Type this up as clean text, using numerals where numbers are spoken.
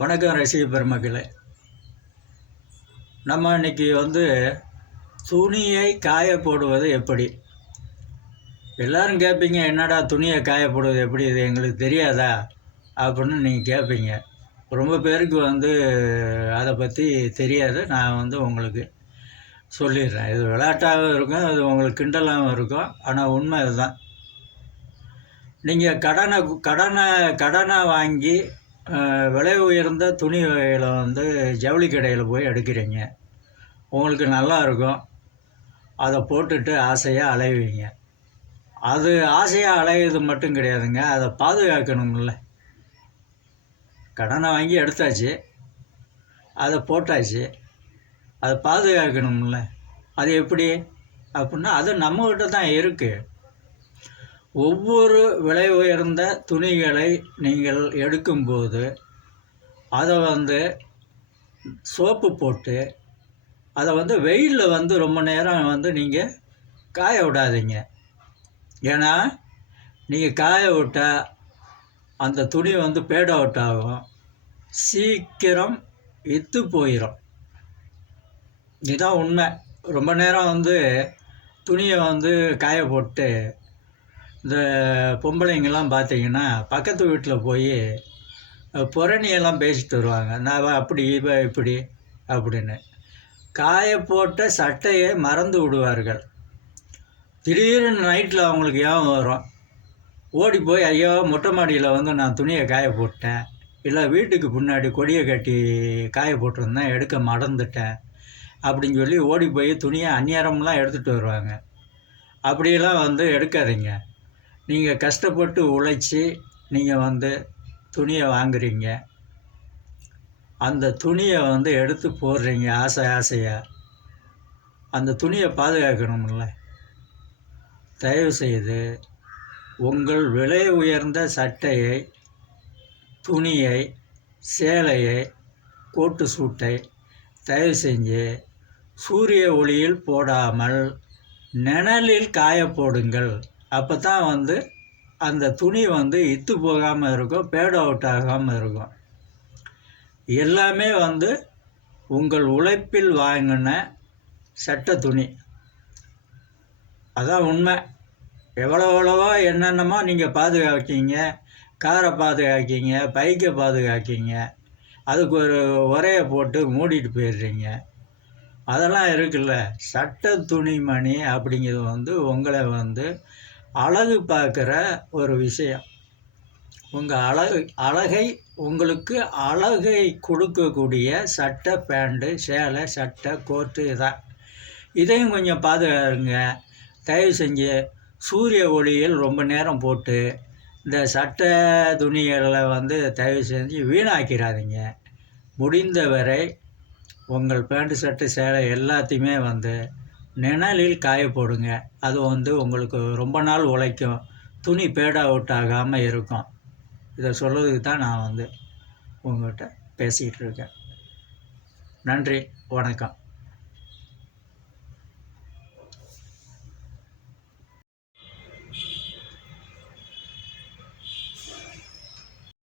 வணக்கம் ரசிக பெருமக்களே. நம்ம இன்னைக்கு துணியை காய போடுவது எப்படி? எல்லாரும் கேட்பீங்க, என்னடா துணியை காய போடுவது எப்படி, இது எங்களுக்கு தெரியாதா அப்படின்னு நீங்கள் கேட்பீங்க. ரொம்ப பேருக்கு அதை பற்றி தெரியாது. நான் உங்களுக்கு சொல்லிடுறேன். இது விளையாட்டாகவும் இருக்கும், அது உங்களுக்கு கிண்டலாகவும் இருக்கும். ஆனால் உண்மை இதுதான். நீங்கள் கடனை வாங்கி விலை உயர்ந்த துணி வகைகளை ஜவுளி கடையில் போய் எடுக்கிறீங்க. உங்களுக்கு நல்லா இருக்கும். அதை போட்டுட்டு ஆசையாக அலைவீங்க. அது ஆசையாக அலையிறது மட்டும் கிடையாதுங்க, அதை பாதுகாக்கணும்ல. கடனை வாங்கி எடுத்தாச்சு, அதை போட்டாச்சு, அதை பாதுகாக்கணும்ல. அது எப்படி அப்படின்னா, அது நம்மக்கிட்ட தான் இருக்குது. ஒவ்வொரு விலை உயர்ந்த துணிகளை நீங்கள் எடுக்கும்போது அதை சோப்பு போட்டு அதை வெயிலில் ரொம்ப நேரம் நீங்கள் காய விடாதீங்க. ஏன்னா நீங்கள் காய விட்டால் அந்த துணி பேட் அவுட் ஆகும், சீக்கிரம் இத்து போயிடும். இதுதான் உண்மை. ரொம்ப நேரம் துணியை காய போட்டு இந்த பொம்பளைங்கெல்லாம் பார்த்தீங்கன்னா பக்கத்து வீட்டில் போய் புறணியெல்லாம் பேசிட்டு வருவாங்க. நான் அப்படி இப்படி அப்படின்னு காய போட்ட சட்டையை மறந்து விடுவார்கள். திடீர்னு நைட்டில் அவங்களுக்கு ஏன் வரும், ஓடி போய் ஐயோ மொட்டை மாடியில் நான் துணியை காய போட்டேன், இல்லை வீட்டுக்கு முன்னாடி கொடியை கட்டி காய போட்டிருந்தேன், எடுக்க மறந்துட்டேன் அப்படின்னு சொல்லி ஓடி போய் துணியை அந்நியாரம்லாம் எடுத்துகிட்டு வருவாங்க. அப்படியெல்லாம் எடுக்காதீங்க. நீங்கள் கஷ்டப்பட்டு உழைச்சி நீங்கள் துணியை வாங்குறீங்க, அந்த துணியை எடுத்து போடுறீங்க ஆசையாக. அந்த துணியை பாதுகாக்கணும்ல. தயவுசெய்து உங்கள் விலை உயர்ந்த சட்டையை, துணியை, சேலையை, கோட்டு சூட்டை தயவு செஞ்சு சூரிய ஒளியில் போடாமல் நிழலில் காய போடுங்கள். அப்போ தான் அந்த துணி இத்து போகாமல் இருக்கும், பேட் அவுட் ஆகாமல் இருக்கும். எல்லாமே உங்கள் உழைப்பில் வாங்கின சட்டை துணி. அதான் உண்மை. எவ்வளவோ என்னென்னமோ நீங்கள் பாதுகாக்கீங்க, காரை பாதுகாக்கீங்க, பைக்கை பாதுகாக்கீங்க, அதுக்கு ஒரு உரையை போட்டு மூடிட்டு போயிடுறீங்க. அதெல்லாம் இருக்குல்ல. சட்டை துணிமணி அப்படிங்கிறது உங்களை அழகு பார்க்குற ஒரு விஷயம். உங்கள் அழகை உங்களுக்கு அழகை கொடுக்கக்கூடிய சட்டை, பேண்ட்டு, சேலை, சட்டை, கோட்டு இதான். இதையும் கொஞ்சம் பாதுகாருங்க. தயவு செஞ்சு சூரிய ஒளியில் ரொம்ப நேரம் போட்டு இந்த சட்டை துணிகளை தயவு செஞ்சு வீணாக்கிறாதீங்க. முடிந்தவரை உங்கள் பேண்ட்டு, சட்டை, சேலை எல்லாத்தையுமே நிழலில் காய போடுங்க. அது உங்களுக்கு ரொம்ப நாள் உழைக்கும், துணி பேட் அவுட் ஆகாமல் இருக்கும். இதை சொல்கிறதுக்கு தான் நான் உங்கள்கிட்ட பேசிகிட்டு இருக்கேன். நன்றி, வணக்கம்.